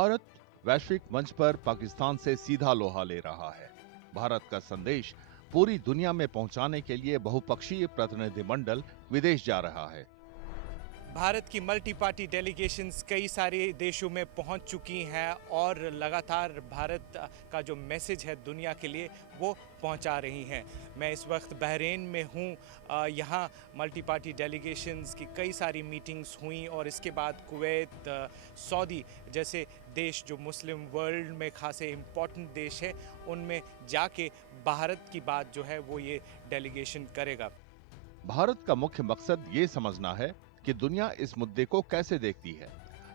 भारत वैश्विक मंच पर पाकिस्तान से सीधा लोहा ले रहा है। भारत का संदेश पूरी दुनिया में पहुंचाने के लिए बहुपक्षीय प्रतिनिधिमंडल विदेश जा रहा है। भारत की मल्टी पार्टी डेलीगेशंस कई सारे देशों में पहुंच चुकी हैं और लगातार भारत का जो मैसेज है दुनिया के लिए वो पहुंचा रही हैं। मैं इस वक्त बहरीन में हूं। यहाँ मल्टी पार्टी डेलीगेशंस की कई सारी मीटिंग्स हुई और इसके बाद कुवैत, सऊदी जैसे देश जो मुस्लिम वर्ल्ड में खासे इम्पोर्टेंट देश है, उनमें जाके भारत की बात जो है वो ये डेलीगेशन करेगा। भारत का मुख्य मकसद ये समझना है कि दुनिया इस मुद्दे को कैसे देखती है,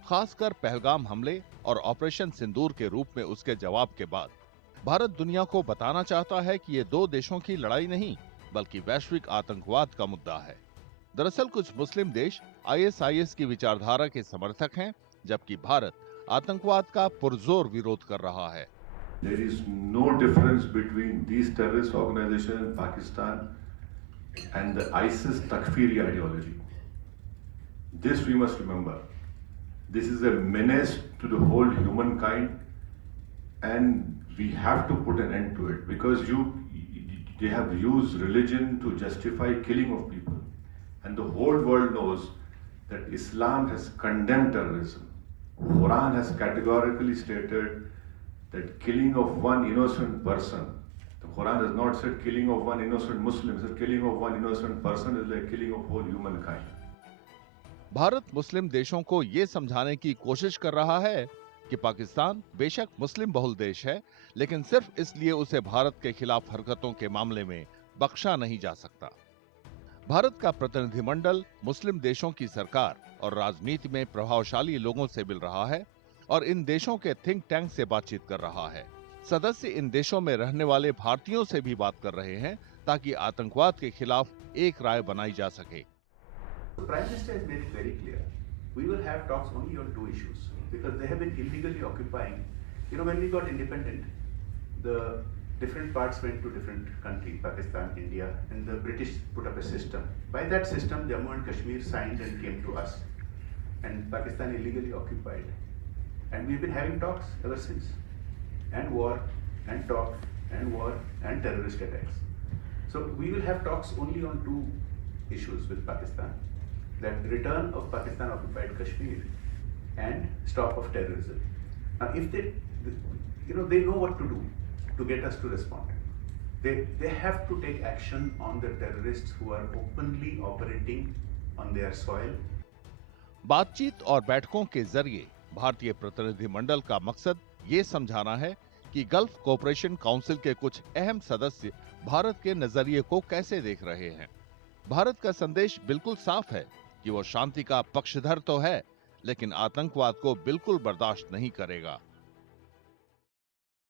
खासकर पहलगाम हमले और ऑपरेशन सिंदूर के रूप में उसके जवाब के बाद। भारत दुनिया को बताना चाहता है कि ये दो देशों की लड़ाई नहीं, बल्कि वैश्विक आतंकवाद का मुद्दा है। दरअसल कुछ मुस्लिम देश आईएसआईएस की विचारधारा के समर्थक हैं, जबकि भारत आतंकवाद का पुरजोर विरोध कर रहा है। There is no difference between these terrorist organizations in Pakistan and the ISIS Takfiri ideology. This we must remember. This is a menace to the whole humankind, and we have to put an end to it because they have used religion to justify killing of people, and the whole world knows that Islam has condemned terrorism. Quran has categorically stated that killing of one innocent person, the Quran has not said killing of one innocent Muslim, it says killing of one innocent person is like killing of whole humankind. Bharat मुस्लिम देशों को ये समझाने की कोशिश कर रहा है कि पाकिस्तान बेशक मुस्लिम बहुल देश है, लेकिन सिर्फ इसलिए उसे भारत के खिलाफ हरकतों के मामले में बख्शा नहीं जा सकता। भारत का प्रतिनिधिमंडल मुस्लिम देशों की सरकार और राजनीति में प्रभावशाली लोगों से मिल रहा है और इन देशों के थिंक टैंक से बातचीत कर रहा है। सदस्य इन देशों में रहने वाले भारतीयों से भी बात कर रहे हैं ताकि आतंकवाद के खिलाफ एक राय बनाई जा सके। The Prime Minister has made it very clear. We will have talks only on two issues because they have been illegally occupying. You know, when we got independent, the different parts went to different countries, Pakistan, India, and the British put up a system. By that system, Jammu and Kashmir signed and came to us, and Pakistan illegally occupied. And we've been having talks ever since, and war, and talk, and war, and terrorist attacks. So we will have talks only on two issues with Pakistan. That return of Pakistan occupied Kashmir and stop of terrorism. Now, if they know what to do to get us to respond. They have to take action on the terrorists who are openly operating on their soil. बातचीत और बैठकों के जरिए भारतीय प्रतिनिधिमंडल का मकसद ये समझाना है कि गल्फ कोऑपरेशन काउंसिल के कुछ अहम सदस्य भारत के नजरिए को कैसे देख रहे हैं। भारत का संदेश बिल्कुल साफ है कि वो शांति का पक्षधर तो है, लेकिन आतंकवाद को बिल्कुल बर्दाश्त नहीं करेगा।